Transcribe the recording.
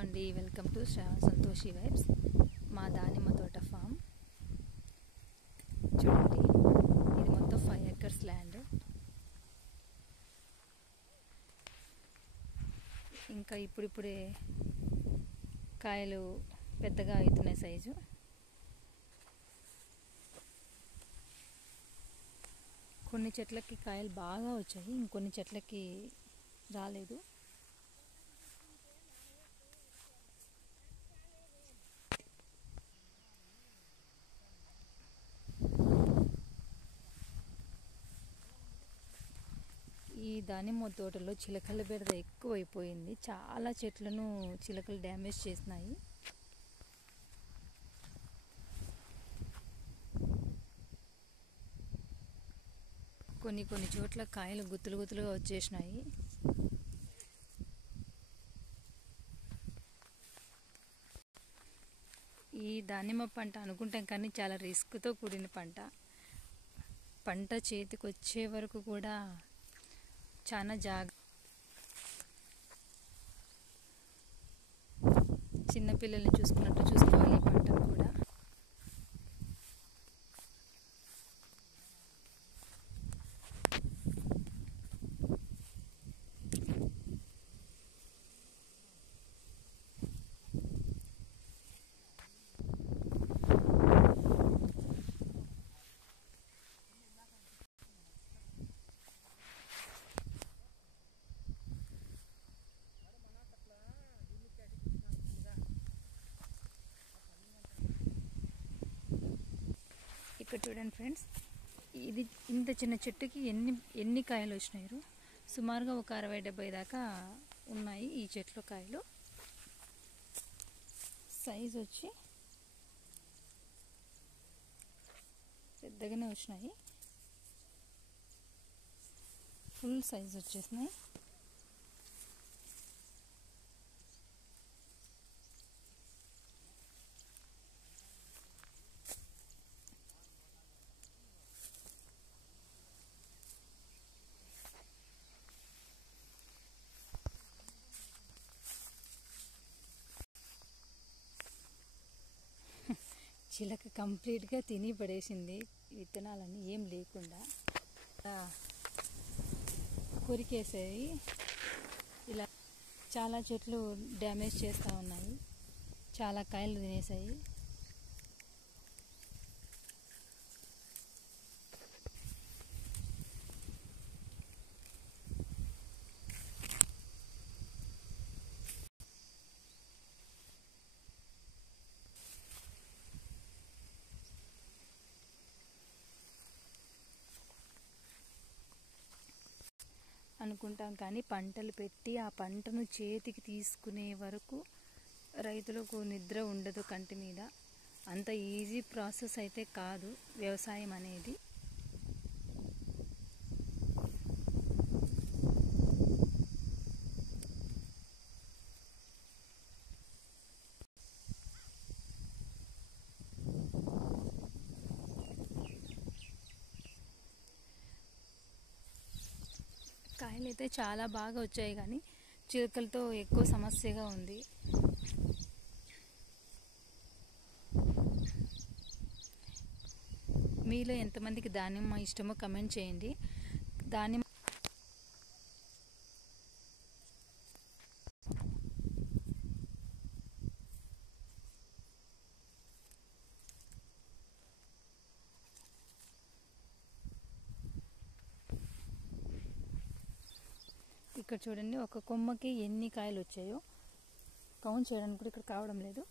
అండి, welcome to Santoshi vibes. మా దానిమ్మ తోట ఫామ్ చూడండి. ఇది మొత్తం 5 acres ల్యాండ్. ఇంకా ఇప్పుడిప్పుడే కాయలు పెద్దగా అవుతున్నాయి సైజు. కొన్ని చెట్లకి కాయలు బాగా వచ్చాయి, ఇంకొన్ని చెట్లకి రాలేదు. ఈ దానిమ్మ తోటలో చిలకల బెడద ఎక్కువైపోయింది. చాలా చెట్లను చిలకలు డ్యామేజ్ చేసినాయి. కొన్ని చోట్ల కాయలు గుత్తులు గుత్తులుగా వచ్చేసినాయి. ఈ దానిమ్మ పంట అనుకుంటాం కానీ చాలా రిస్క్తో కూడిన పంట చేతికి వచ్చే వరకు కూడా చాలా చిన్నపిల్లల్ని చూసుకున్నట్టు చూసుకోవాలి ఈ పంటను కూడా. ఇక్కడ చూడండి ఫ్రెండ్స్, ఇది ఇంత చిన్న చెట్టుకి ఎన్ని కాయలు వచ్చినాయి. సుమారుగా ఒక 60-70 దాకా ఉన్నాయి ఈ చెట్లో కాయలు. సైజ్ వచ్చి పెద్దగానే వచ్చినాయి, ఫుల్ సైజ్ వచ్చేసినాయి. చిలక కంప్లీట్గా తిని పడేసింది విత్తనాలన్నీ, ఏం లేకుండా కొరికేసాయి. ఇలా చాలా చెట్లు డ్యామేజ్ చేస్తూ ఉన్నాయి, చాలా కాయలు తినేసాయి. అనుకుంటాం కానీ పంటలు పెట్టి ఆ పంటను చేతికి తీసుకునే వరకు రైతులకు నిద్ర ఉండదు కంటి మీద. అంత ఈజీ ప్రాసెస్ అయితే కాదు వ్యవసాయం అనేది. కాయలు అయితే చాలా బాగా వచ్చాయి కానీ చిలుకలతో ఎక్కువ సమస్యగా ఉంది. మీలో ఎంతమందికి దానిమ్మ ఇష్టమో కమెంట్ చేయండి. దానిమ్మ ఇక్కడ చూడండి, ఒక కొమ్మకి ఎన్ని కాయలు వచ్చాయో కౌంట్ చేయడానికి కూడా ఇక్కడ కావడం లేదు.